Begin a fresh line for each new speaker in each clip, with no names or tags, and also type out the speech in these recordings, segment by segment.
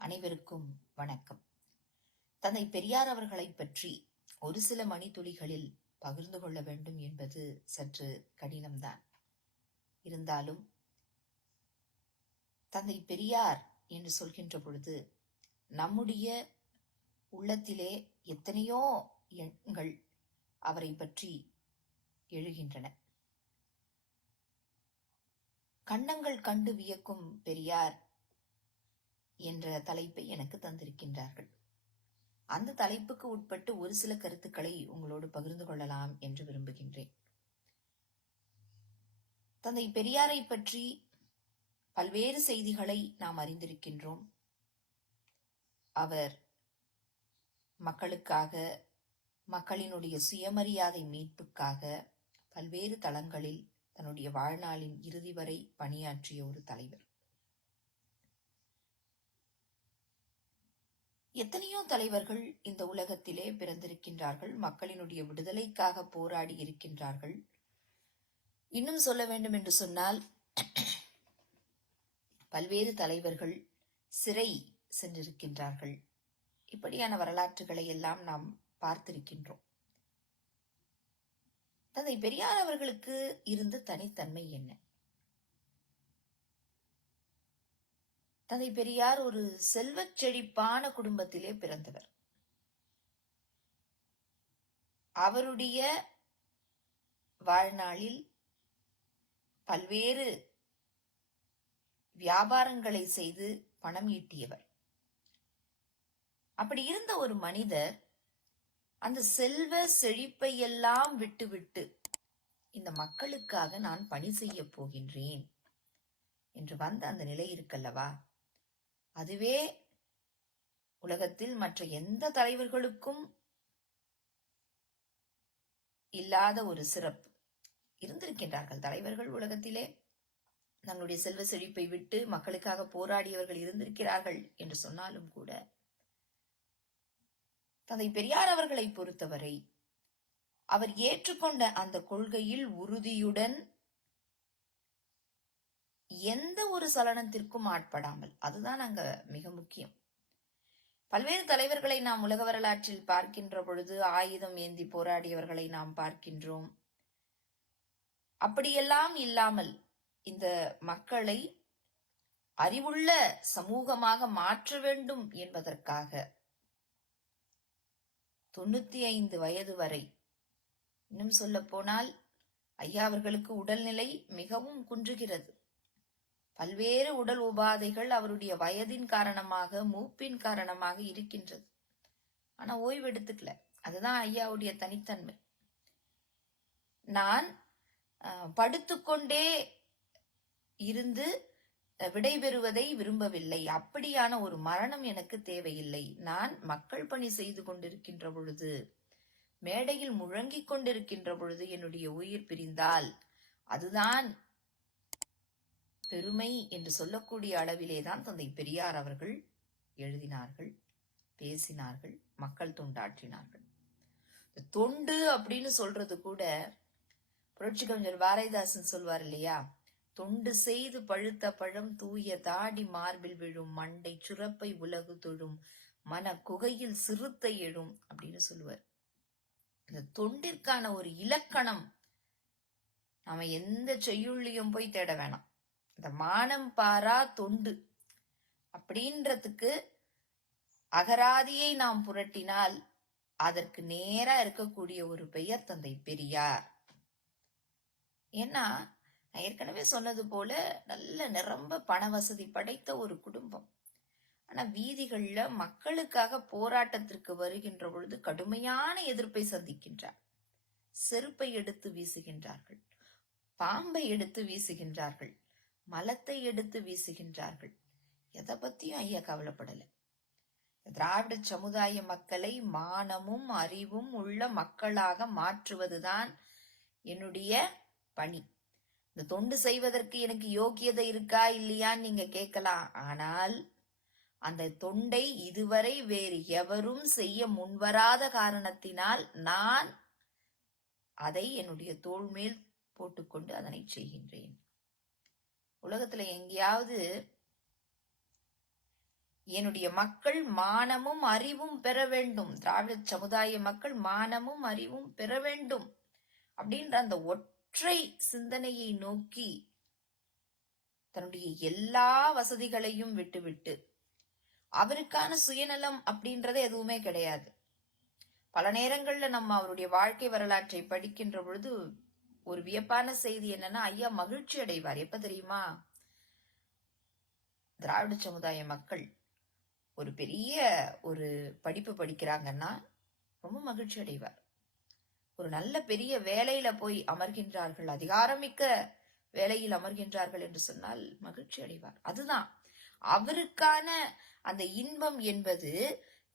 அனைவருக்கும் வணக்கம். தந்தை பெரியார் அவர்களைப் பற்றி ஒரு சில மணித்துளிகளில் பகிர்ந்து கொள்ள வேண்டும் என்பது சற்று கடினம்தான். இருந்தாலும் தந்தை பெரியார் என்று சொல்கின்ற பொழுது நம்முடைய உள்ளத்திலே எத்தனையோ எண்கள் அவரை பற்றி எழுகின்றன. கண்ணங்கள் கண்டு வியக்கும் பெரியார் என்ற தலைப்பை எனக்கு தந்திருக்கின்றார்கள். அந்த தலைப்புக்கு உட்பட்டு ஒரு சில கருத்துக்களை உங்களோடு பகிர்ந்து கொள்ளலாம் என்று விரும்புகின்றேன். தந்தை பெரியாரை பற்றி பல்வேறு செய்திகளை நாம் அறிந்திருக்கின்றோம். அவர் மக்களுக்காக மக்களினுடைய சுயமரியாதை மீட்புக்காக பல்வேறு தளங்களில் தன்னுடைய வாழ்நாளின் இறுதி வரை பணியாற்றிய ஒரு தலைவர். எத்தனையோ தலைவர்கள் இந்த உலகத்திலே பிறந்திருக்கின்றார்கள் மக்களினுடைய விடுதலைக்காக போராடி இருக்கின்றார்கள். இன்னும் சொல்ல வேண்டும் என்று சொன்னால் பல்வேறு தலைவர்கள் சிறை சென்றிருக்கின்றார்கள். இப்படியான வரலாற்றுகளை எல்லாம் நாம் பார்த்திருக்கின்றோம். தந்தை பெரியார் அவர்களுக்கு இருந்த தனித்தன்மை என்ன? தந்தை பெரியார் ஒரு செல்வச் செழிப்பான குடும்பத்திலே பிறந்தவர். அவருடைய வாழ்நாளில் பல்வேறு வியாபாரங்களை செய்து பணம் ஈட்டியவர். அப்படி இருந்த ஒரு மனிதர் அந்த செல்வ செழிப்பை எல்லாம் விட்டுவிட்டு இந்த மக்களுக்காக நான் பணி செய்ய போகின்றேன் என்று வந்த அந்த நிலை இருக்கல்லவா? அதுவே உலகத்தில் மற்ற எந்த தலைவர்களுக்கும் இல்லாத ஒரு சிறப்பு. இருந்திருக்கின்றார்கள் தலைவர்கள் உலகத்திலே. தங்களுடைய செல்வ செழிப்பை விட்டு மக்களுக்காக போராடியவர்கள் இருந்திருக்கிறார்கள் என்று சொன்னாலும் கூட தந்தை பெரியார் அவர்களை பொறுத்தவரை அவர் ஏற்றுக்கொண்ட அந்த கொள்கையில் உறுதியுடன் எந்த ஒரு சலனத்திற்கும் ஆட்படாமல் அதுதான் அங்க மிக முக்கியம். பல்வேறு தலைவர்களை நாம் உலக வரலாற்றில் பார்க்கின்ற பொழுது ஆயுதம் ஏந்தி போராடியவர்களை நாம் பார்க்கின்றோம். அப்படியெல்லாம் இல்லாமல் இந்த மக்களை அறிவுள்ள சமூகமாக மாற்ற வேண்டும் என்பதற்காக தொண்ணூத்தி ஐந்து வயது வரை இன்னும் சொல்ல போனால் ஐயா அவர்களுக்கு உடல்நிலை மிகவும் குன்றுகிறது. பல்வேறு உடல் உபாதைகள் அவருடைய வயதின் காரணமாக மூப்பின் காரணமாக இருக்கின்றது. ஆனா ஓய்வு எடுத்துக்கல. அதுதான் ஐயாவுடைய தனித்தன்மை. நான் படுத்துக்கொண்டே இருந்து விடைபெறுவதை விரும்பவில்லை. அப்படியான ஒரு மரணம் எனக்கு தேவையில்லை. நான் மக்கள் பணி செய்து கொண்டிருக்கின்ற பொழுது மேடையில் முழங்கிக் கொண்டிருக்கின்ற பொழுது என்னுடைய உயிர் பிரிந்தால் அதுதான் பெருமை என்று சொல்லக்கூடிய அளவிலே தான் தந்தை பெரியார் அவர்கள் எழுதினார்கள் பேசினார்கள் மக்கள் தொண்டாற்றினார்கள். தொண்டு அப்படின்னு சொல்றது கூட புரட்சி கவிஞர் பாரதிதாசன் சொல்வார் இல்லையா? தொண்டு செய்து பழுத்த பழம் தூய தாடி மார்பில் விழும் மண்டை சுரப்பை உலகு தொழும் மன குகையில் சிறுத்தை எழும் அப்படின்னு சொல்லுவார். இந்த தொண்டிற்கான ஒரு இலக்கணம் நாம எந்த செய்யுள்ளியும் போய் தேட வேணாம். இந்த மானம் பாரா தொண்டு. அப்படின்றதுக்கு அகராதியை நாம் புரட்டினால் அதற்கு நேரா இருக்கக்கூடிய ஒரு பெயர் தந்தை பெரியார். ஏன்னா நான் ஏற்கனவே சொன்னது போல நல்ல நிரம்ப பண வசதி படைத்த ஒரு குடும்பம். ஆனா வீதிகள்ல மக்களுக்காக போராட்டத்திற்கு வருகின்ற பொழுது கடுமையான எதிர்ப்பை சந்திக்கின்றார். செருப்பை எடுத்து வீசுகின்றார்கள். பாம்பை எடுத்து வீசுகின்றார்கள். மலத்தை எடுத்து வீசுகின்றார்கள். எதை பத்தியும் ஐயா கவலைப்படல. திராவிட சமுதாய மக்களை மானமும் அறிவும் உள்ள மக்களாக மாற்றுவதுதான் என்னுடைய பணி. இந்த தொண்டு செய்வதற்கு எனக்கு யோக்கியதை இருக்கா இல்லையான்னு நீங்க கேட்கலாம். ஆனால் அந்த தொண்டை இதுவரை வேறு எவரும் செய்ய முன்வராத காரணத்தினால் நான் அதை என்னுடைய தோல் மேல் போட்டுக்கொண்டு அதனை செய்கின்றேன். உலகத்துல எங்கேயாவது என்னுடைய மக்கள் மானமும் அறிவும் பெற வேண்டும். திராவிட சமுதாய மக்கள் மானமும் அறிவும் பெற வேண்டும் அப்படின்ற அந்த ஒற்றை சிந்தனையை நோக்கி தன்னுடைய எல்லா வசதிகளையும் விட்டுவிட்டு அவருக்கான சுயநலம் அப்படின்றது எதுவுமே கிடையாது. பல நேரங்கள்ல நம்ம அவருடைய வாழ்க்கை வரலாற்றை படிக்கின்ற பொழுது ஒரு வியப்பான செய்தி என்னன்னா ஐயா மகிழ்ச்சி அடைவார். எப்ப தெரியுமா? திராவிட சமுதாய மக்கள் ஒரு பெரிய ஒரு படிப்பு படிக்கிறாங்கன்னா ரொம்ப மகிழ்ச்சி அடைவார். ஒரு நல்ல பெரிய வேலையில போய் அமர்கின்றார்கள் அதிகாரமிக்க வேலையில் அமர்கின்றார்கள் என்று சொன்னால் மகிழ்ச்சி அடைவார். அதுதான். அவருக்கான அந்த இன்பம் என்பது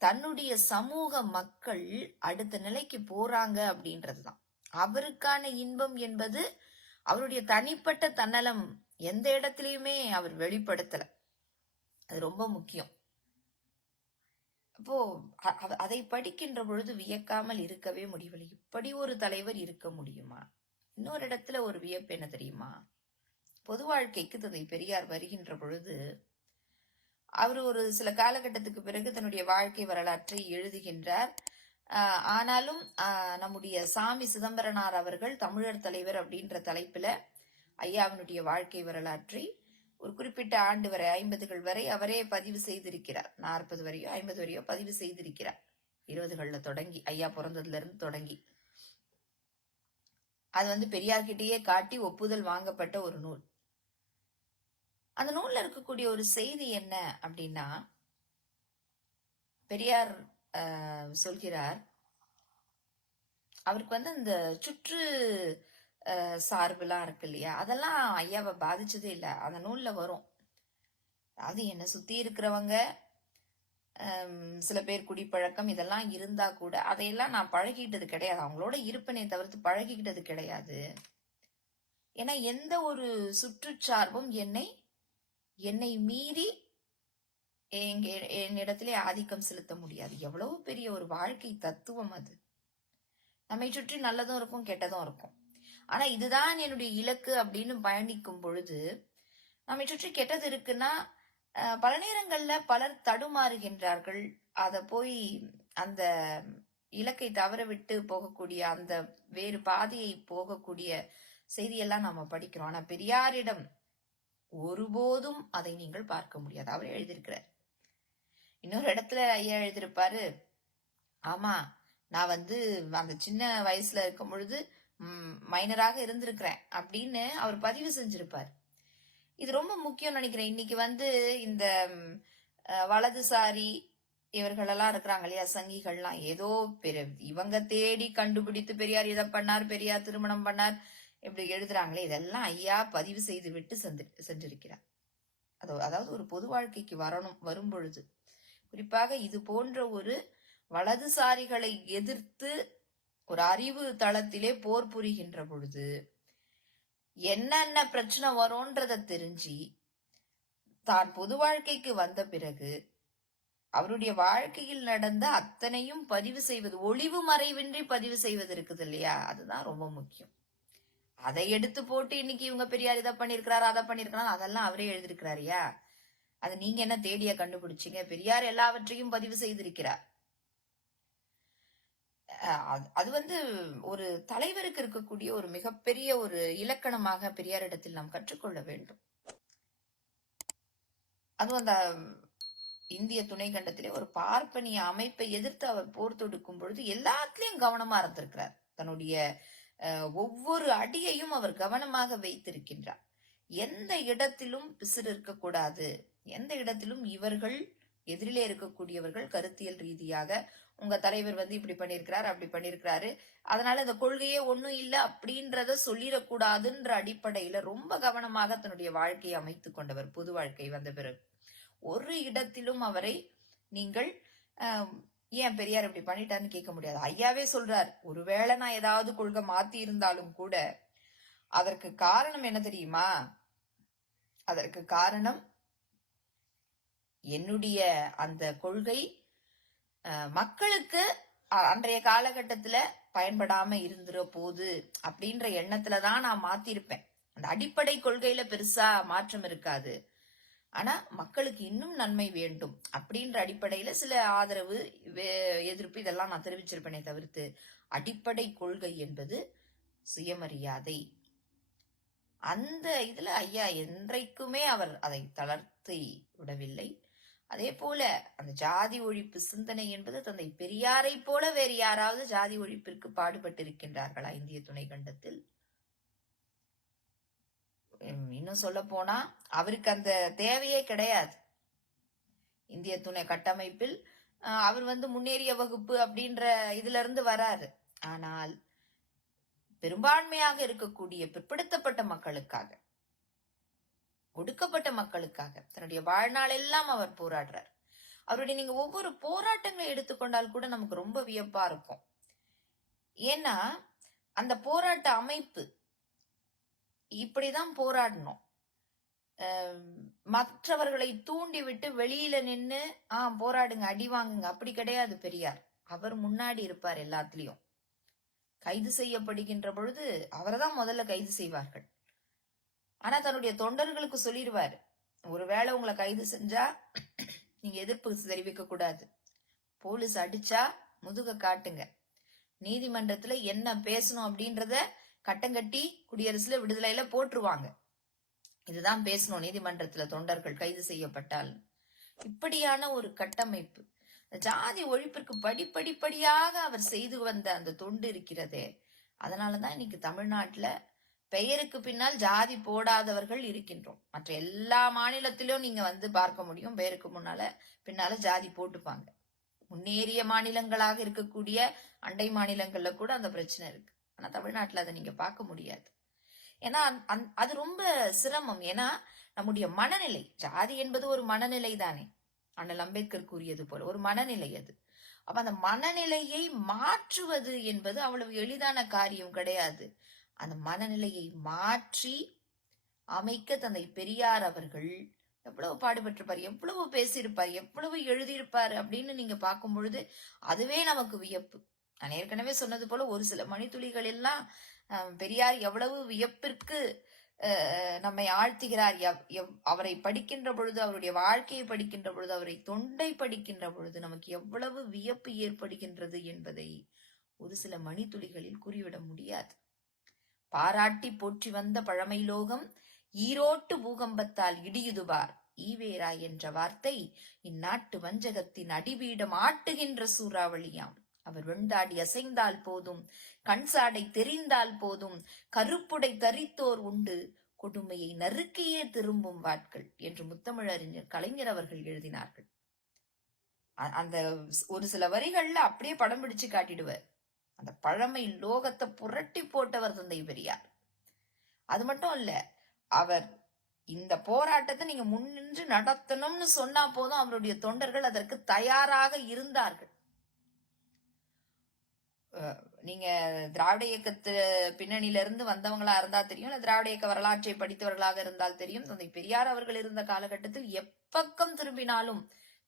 தன்னுடைய சமூக மக்கள் அடுத்த நிலைக்கு போறாங்க அப்படின்றதுதான். அவருக்கான இன்பம் என்பது அவருடைய தனிப்பட்ட தன்னலம் எந்த இடத்துலையுமே அவர் வெளிப்படுத்தல. அது ரொம்ப முக்கியம். அப்போ அதை படிக்கின்ற பொழுது வியக்காமல் இருக்கவே முடியவில்லை. இப்படி ஒரு தலைவர் இருக்க முடியுமா? இன்னொரு இடத்துல ஒரு வியப்பு என்ன தெரியுமா? பொது வாழ்க்கைக்கு தந்தை பெரியார் வருகின்ற பொழுது அவர் ஒரு சில காலகட்டத்துக்கு பிறகு தன்னுடைய வாழ்க்கை வரலாற்றை எழுதுகின்றார். ஆனாலும் நம்முடைய சாமி சிதம்பரனார் அவர்கள் தமிழர் தலைவர் அப்படின்ற தலைப்புல ஐயாவினுடைய வாழ்க்கை வரலாற்றை ஒரு குறிப்பிட்ட ஆண்டு வரை ஐம்பதுகள் வரை அவரே பதிவு செய்திருக்கிறார். நாற்பது வரையோ ஐம்பது வரையோ பதிவு செய்திருக்கிறார். இருபதுகள்ல தொடங்கி ஐயா பிறந்ததுல இருந்து தொடங்கி. அது வந்து பெரியார்கிட்டயே காட்டி ஒப்புதல் வாங்கப்பட்ட ஒரு நூல். அந்த நூல்ல இருக்கக்கூடிய ஒரு செய்தி என்ன அப்படின்னா பெரியார் சொல்கிறார். அவருக்கு வந்து அந்த சுற்று சார்புலாம் இருக்கு இல்லையா? அதெல்லாம் ஐயாவை பாதிச்சதே இல்லை. அந்த நூல்ல வரும். அதாவது என்னை சுத்தி இருக்கிறவங்க சில பேர் குடிப்பழக்கம் இதெல்லாம் இருந்தா கூட அதையெல்லாம் நான் பழகிக்கிட்டது கிடையாது. அவங்களோட இருப்பினை தவிர்த்து பழகிக்கிட்டது கிடையாது. ஏன்னா எந்த ஒரு சுற்றுச்சார்பும் என்னை என்னை மீறி எங்க என்னிடத்திலே ஆதிக்கம் செலுத்த முடியாது. எவ்வளவு பெரிய ஒரு வாழ்க்கை தத்துவம் அது. நம்மை சுற்றி நல்லதும் இருக்கும் கெட்டதும் இருக்கும். ஆனா இதுதான் என்னுடைய இலக்கு அப்படின்னு பயணிக்கும் பொழுது நம்மை சுற்றி கெட்டது இருக்குன்னா பல நேரங்கள்ல பலர் தடுமாறுகின்றார்கள். அத போய் அந்த இலக்கை தவற விட்டு போகக்கூடிய அந்த வேறு பாதையை போகக்கூடிய செய்தியெல்லாம் நாம படிக்கிறோம். ஆனா பெரியாரிடம் ஒருபோதும் அதை நீங்கள் பார்க்க முடியாது. அவர் எழுதியிருக்கிறார். இன்னொரு இடத்துல ஐயா எழுதியிருப்பாரு ஆமா நான் வந்து அந்த சின்ன வயசுல இருக்கும் பொழுது மைனராக இருந்திருக்கிறேன் அப்படின்னு அவர் பதிவு செஞ்சிருப்பார். இது ரொம்ப முக்கியம் நினைக்கிறேன். இன்னைக்கு வந்து இந்த வலதுசாரி இவர்களெல்லாம் இருக்கிறாங்க இல்லையா சங்கிகள்லாம். ஏதோ பெரு இவங்க தேடி கண்டுபிடித்து பெரியார் இதை பண்ணார் பெரியார் திருமணம் பண்ணார் இப்படி எழுதுறாங்களே. இதெல்லாம் ஐயா பதிவு செய்து விட்டு சென்று சென்றிருக்கிறார். அதோ அதாவது ஒரு பொது வாழ்க்கைக்கு வரணும் வரும் பொழுது. குறிப்பாக இது போன்ற ஒரு வலதுசாரிகளை எதிர்த்து ஒரு அறிவு தளத்திலே போர் புரிகின்ற பொழுது என்னென்ன பிரச்சனை வரும்ன்றத தெரிஞ்சு தான் பொது வாழ்க்கைக்கு வந்த பிறகு அவருடைய வாழ்க்கையில் நடந்த அத்தனையும் பதிவு செய்வது ஒளிவு மறைவின்றி பதிவு செய்வது இருக்குது இல்லையா? அதுதான் ரொம்ப முக்கியம். அதை எடுத்து போட்டு இன்னைக்கு இவங்க பெரியார் இதை பண்ணிருக்கிறாரு அதை பண்ணிருக்கிறாரு அதெல்லாம் அவரே எழுதியிருக்கிறாரியா அது நீங்க என்ன தேடிய கண்டுபிடிச்சீங்க? பெரியார் எல்லாவற்றையும் பதிவு செய்திருக்கிறார். அது- அது வந்து ஒரு தலைவருக்கு இருக்கக்கூடிய ஒரு மிகப்பெரிய ஒரு இலக்கணமாக பெரியாரிடத்தில் நாம் கற்றுக்கொள்ள வேண்டும். அதுவும் அந்த இந்திய துணை கண்டத்திலே ஒரு பார்ப்பனிய அமைப்பை எதிர்த்து அவர் போர் தொடுக்கும் பொழுது எல்லாத்துலயும் கவனமா இருந்திருக்கிறார். தன்னுடைய ஒவ்வொரு அடியையும் அவர் கவனமாக வைத்திருக்கின்றார். எந்த இடத்திலும் பிசிறு இருக்கக்கூடாது. எந்த இடத்திலும் இவர்கள் எதிரிலே இருக்கக்கூடியவர்கள் கருத்தியல் ரீதியாக உங்க தலைவர் வந்து இப்படி பண்ணியிருக்கிறார் அப்படி பண்ணிருக்கிறாரு அதனால இந்த கொள்கையே ஒன்றும் இல்லை அப்படின்றத சொல்லிடக்கூடாதுன்ற அடிப்படையில ரொம்ப கவனமாக தன்னுடைய வாழ்க்கையை அமைத்து கொண்டவர் புது வாழ்க்கை வந்த பிறகு. ஒரு இடத்திலும் அவரை நீங்கள் ஏன் பெரியார் இப்படி பண்ணிட்டான்னு கேட்க முடியாது. ஐயாவே சொல்றார் ஒருவேளை நான் ஏதாவது கொள்கை மாத்தி இருந்தாலும் கூட அதற்கு காரணம் என்ன தெரியுமா? அதற்கு காரணம் என்னுடைய அந்த கொள்கை மக்களுக்கு அன்றைய காலகட்டத்துல பயன்படாம இருந்துற போது அப்படின்ற எண்ணத்துல தான் நான் மாத்திருப்பேன். அந்த அடிப்படை கொள்கையில பெருசா மாற்றம் இருக்காது. ஆனா மக்களுக்கு இன்னும் நன்மை வேண்டும் அப்படின்ற அடிப்படையில சில ஆதரவு வே- எதிர்ப்பு இதெல்லாம் நான் தெரிவிச்சிருப்பேனே தவிர்த்து அடிப்படை கொள்கை என்பது சுயமரியாதை. அந்த இதுல ஐயா என்றைக்குமே அவர் அதை தளர்த்தி விடவில்லை. அதே போல அந்த ஜாதி ஒழிப்பு சிந்தனை என்பது தந்தை பெரியாரை போல வேறு யாராவது ஜாதி ஒழிப்பிற்கு பாடுபட்டிருக்கின்றார்களா இந்திய துணை கண்டத்தில் இன்னும் சொல்ல போனா அவருக்கு அந்த தேவையே கிடையாது. இந்திய துணை கட்டமைப்பில் அவர் வந்து முன்னேறிய வகுப்பு அப்படின்ற இதுல இருந்து வராரு. ஆனால் பெரும்பான்மையாக இருக்கக்கூடிய பிற்படுத்தப்பட்ட மக்களுக்காக. ஒடுக்கப்பட்ட மக்களுக்காக தன்னுடைய வாழ்நாள் எல்லாம் அவர் போராடுறார். அவருடைய நீங்க ஒவ்வொரு போராட்டங்களை எடுத்துக்கொண்டால் கூட நமக்கு ரொம்ப வியப்பா இருக்கும். ஏன்னா அந்த போராட்ட அமைப்பு இப்படிதான் போராடணும். மற்றவர்களை தூண்டி விட்டு வெளியில நின்னு ஆ போராடுங்க அடி வாங்குங்க. அப்படி கிடையாது பெரியார். அவர் முன்னாடி இருப்பார் எல்லாத்துலயும். கைது செய்யப்படுகின்ற பொழுது அவரைதான் முதல்ல கைது செய்வார்கள். ஆனா தன்னுடைய தொண்டர்களுக்கு சொல்லிடுவாரு ஒருவேளை உங்களை கைது செஞ்சா நீங்க எதிர்ப்பு தெரிவிக்க கூடாது. போலீஸ் அடிச்சா முதுக காட்டுங்க. நீதிமன்றத்துல என்ன பேசணும் அப்படின்றத கட்டங்கட்டி குடியரசுல விடுதலையில போட்டுருவாங்க. இதுதான் பேசணும் நீதிமன்றத்துல தொண்டர்கள் கைது செய்யப்பட்டால். இப்படியான ஒரு கட்டமைப்பு ஜாதி ஒழிப்பிற்கு படிப்படிப்படியாக அவர் செய்து வந்த அந்த தொண்டு இருக்கிறதே அதனாலதான் இன்னைக்கு தமிழ்நாட்டுல பெயருக்கு பின்னால் ஜாதி போடாதவர்கள் இருக்கின்றோம். மற்ற எல்லா மாநிலத்திலும் நீங்க வந்து பார்க்க முடியும். பெயருக்கு முன்னால பின்னால ஜாதி போட்டுப்பாங்க. முன்னேறிய மாநிலங்களாக இருக்கக்கூடிய அண்டை மாநிலங்கள்ல கூட அந்த பிரச்சனை இருக்கு. ஆனா தமிழ்நாட்டுல அதை நீங்க பார்க்க முடியாது. ஏன்னா அது ரொம்ப சிரமம். ஏன்னா நம்முடைய மனநிலை ஜாதி என்பது ஒரு மனநிலை தானே. அண்ணல் அம்பேத்கர் கூறியது போல ஒரு மனநிலை அது. அப்ப அந்த மனநிலையை மாற்றுவது என்பது அவ்வளவு எளிதான காரியம் கிடையாது. அந்த மனநிலையை மாற்றி அமைக்க தந்தை பெரியார் அவர்கள் எவ்வளவு பாடுபட்டிருப்பார் எவ்வளவு பேசியிருப்பார் எவ்வளவு எழுதியிருப்பார் அப்படின்னு நீங்க பார்க்கும் பொழுது அதுவே நமக்கு வியப்பு. நான் ஏற்கனவே சொன்னது போல ஒரு சில மணித்துளிகள் எல்லாம் பெரியார் எவ்வளவு வியப்பிற்கு நம்மை ஆழ்த்துகிறார். எவ்- அவரை படிக்கின்ற பொழுது அவருடைய வாழ்க்கையை படிக்கின்ற பொழுது அவரை தொண்டை படிக்கின்ற பொழுது நமக்கு எவ்வளவு வியப்பு ஏற்படுகின்றது என்பதை ஒரு சில மணித்துளிகளில் கூறிவிட முடியாது. பாராட்டி போற்றி வந்த பழமைலோகம் ஈரோட்டு பூகம்பத்தால் இடியுதுபார். ஈவேரா என்ற வார்த்தை இந்நாட்டு வஞ்சகத்தின் அடிவீடம் ஆட்டுகின்ற சூறாவளியாம். அவர் வெண்டாடி அசைந்தால் போதும் கண்சாடை தெரிந்தால் போதும் கருப்புடை தரித்தோர் உண்டு கொடுமையை நறுக்கியே திரும்பும் வாட்கள் என்று முத்தமிழறிஞர் கலைஞர் அவர்கள் எழுதினார்கள். அந்த ஒரு சில வரிகள்ல அப்படியே படம் பிடிச்சு காட்டிடுவார். அந்த பழமை லோகத்தை புரட்டி போட்டவர் தந்தை பெரியார். அது மட்டும் இல்ல அவர் இந்த போராட்டத்தை நீங்க முன்னின்று நடத்தணும்னு சொன்னா போதும் அவருடைய தொண்டர்கள் அதற்கு தயாராக இருந்தார்கள். நீங்க திராவிட இயக்கத்து பின்னணியில இருந்து வந்தவங்களா இருந்தா தெரியும் இல்ல திராவிட இயக்க வரலாற்றை படித்தவர்களாக இருந்தால் தெரியும். தந்தை பெரியார் அவர்கள் இருந்த காலகட்டத்தில் எப்பக்கம் திரும்பினாலும்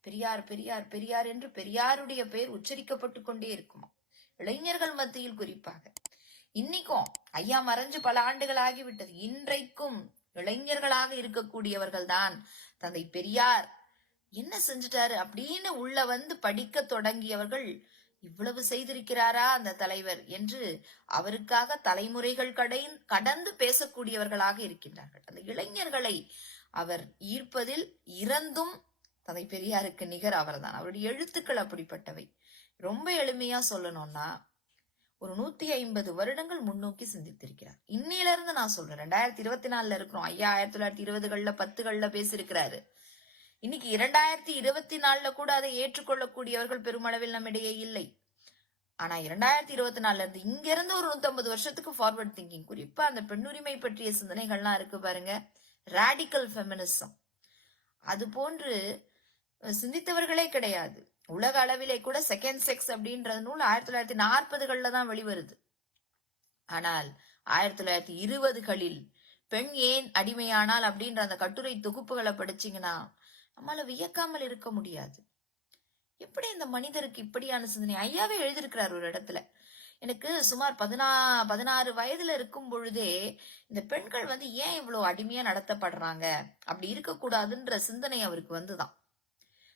பெரியார் பெரியார் பெரியார் என்று பெரியாருடைய பெயர் உச்சரிக்கப்பட்டு கொண்டே இருக்குமா? இளைஞர்கள் மத்தியில் குறிப்பாக. இன்னைக்கும் ஐயா மறைஞ்சு பல ஆண்டுகள் ஆகிவிட்டது. இன்றைக்கும் இளைஞர்களாக இருக்கக்கூடியவர்கள் தான் தந்தை பெரியார். என்ன செஞ்சிட்டாரு அப்படின்னு உள்ள வந்து படிக்க தொடங்கியவர்கள் இவ்வளவு செய்திருக்கிறாரா அந்த தலைவர் என்று அவருக்காக தலைமுறைகள் கடை கடந்து பேசக்கூடியவர்களாக இருக்கின்றார்கள். அந்த இளைஞர்களை அவர் ஈர்ப்பதில் இறந்தும் தந்தை பெரியாருக்கு நிகர் அவர்தான். அவருடைய எழுத்துக்கள் அப்படிப்பட்டவை. ரொம்ப எளிமையா சொல்லணும்னா ஒரு நூத்தி ஐம்பது வருடங்கள் முன்னோக்கி சிந்தித்திருக்கிறார். இன்னையில இருந்து நான் சொல்றேன் ரெண்டாயிரத்தி இருபத்தி நாலுல இருக்கிறோம். ஐயா ஆயிரத்தி தொள்ளாயிரத்தி இருபதுகள்ல பத்துகள்ல பேசியிருக்கிறாரு. இன்னைக்கு இரண்டாயிரத்தி இருபத்தி நாலுல கூட அதை ஏற்றுக்கொள்ளக்கூடியவர்கள் பெருமளவில் நம்மிடையே இல்லை. ஆனா இரண்டாயிரத்தி இருபத்தி நாலுல இருந்து இங்க இருந்து ஒரு நூத்தம்பது வருஷத்துக்கு ஃபார்வர்ட் திங்கிங் குறிப்பா அந்த பெண்ணுரிமை பற்றிய சிந்தனைகள்லாம் இருக்கு பாருங்க. ராடிக்கல் ஃபெமினிசம் அது போன்று சிந்தித்தவர்களே கிடையாது. உலக அளவிலே கூட செகண்ட் செக்ஸ் அப்படின்றது நூல் ஆயிரத்தி தொள்ளாயிரத்தி நாற்பதுகள்ல தான் வெளிவருது. ஆனால் ஆயிரத்தி தொள்ளாயிரத்தி இருபதுகளில் பெண் ஏன் அடிமையானால் அப்படின்ற அந்த கட்டுரை தொகுப்புகளை படிச்சீங்கன்னா நம்மளால் வியக்காமல் இருக்க முடியாது. எப்படி இந்த மனிதருக்கு இப்படியான சிந்தனை? ஐயாவே எழுதியிருக்கிறார் ஒரு இடத்துல. எனக்கு சுமார் பதினா பதினாறு வயதுல இருக்கும் பொழுதே இந்த பெண்கள் வந்து ஏன் இவ்வளவு அடிமையா நடத்தப்படுறாங்க? அப்படி இருக்கக்கூடாதுன்ற சிந்தனை அவருக்கு வந்துதான்.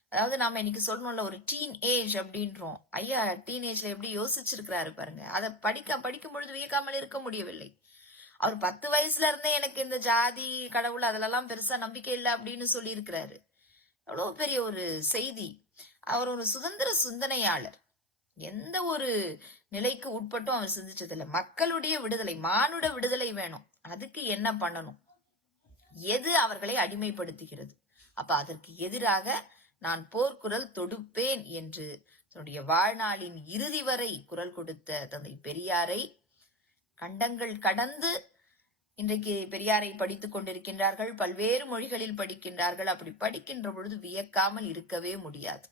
அதாவது நாம இன்னைக்கு சொல்லணும்ல ஒரு டீன் ஏஜ் அப்படின்றோம். ஐயா டீன் ஏஜ்ல எப்படி யோசிச்சிருக்கிறாரு பாருங்க. அதை படிக்க படிக்கும் பொழுது வியக்காமல் இருக்க முடியவில்லை. அவர் பத்து வயசுல இருந்தே எனக்கு இந்த ஜாதி கடவுள் அதிலெல்லாம் பெருசா நம்பிக்கை இல்லை அப்படின்னு சொல்லி இருக்கிறாரு எவ்வளவு பெரிய ஒரு செய்தி. அவர் ஒரு சுதந்திர சிந்தனையாளர். எந்த ஒரு நிலைக்கு உட்பட்டும் அவர் சிந்திச்சதில்லை. மக்களுடைய விடுதலை மானுட விடுதலை வேணும். அதுக்கு என்ன பண்ணணும்? எது அவர்களை அடிமைப்படுத்துகிறது? அப்ப அதற்கு எதிராக நான் போர்க்குரல் தொடுப்பேன் என்று தன்னுடைய வாழ்நாளின் இறுதி வரை குரல் கொடுத்த தந்தை பெரியாரை கண்டங்கள் கடந்து இன்றைக்கு பெரியாரை படித்துக் கொண்டிருக்கின்றார்கள் பல்வேறு மொழிகளில் படிக்கின்றார்கள். அப்படி படிக்கின்ற பொழுது வியக்காமல் இருக்கவே முடியாது.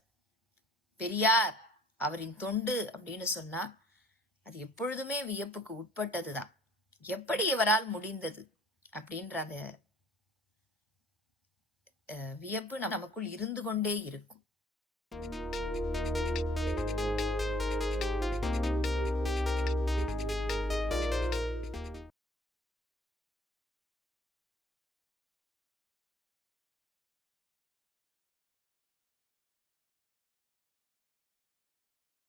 பெரியார் அவரின் தொண்டு அப்படின்னு சொன்னா அது எப்பொழுதுமே வியப்புக்கு உட்பட்டதுதான். எப்படி இவரால் முடிந்தது அப்படின்ற அந்த வியப்பு நமக்குள் இருந்து கொண்டே இருக்கும்.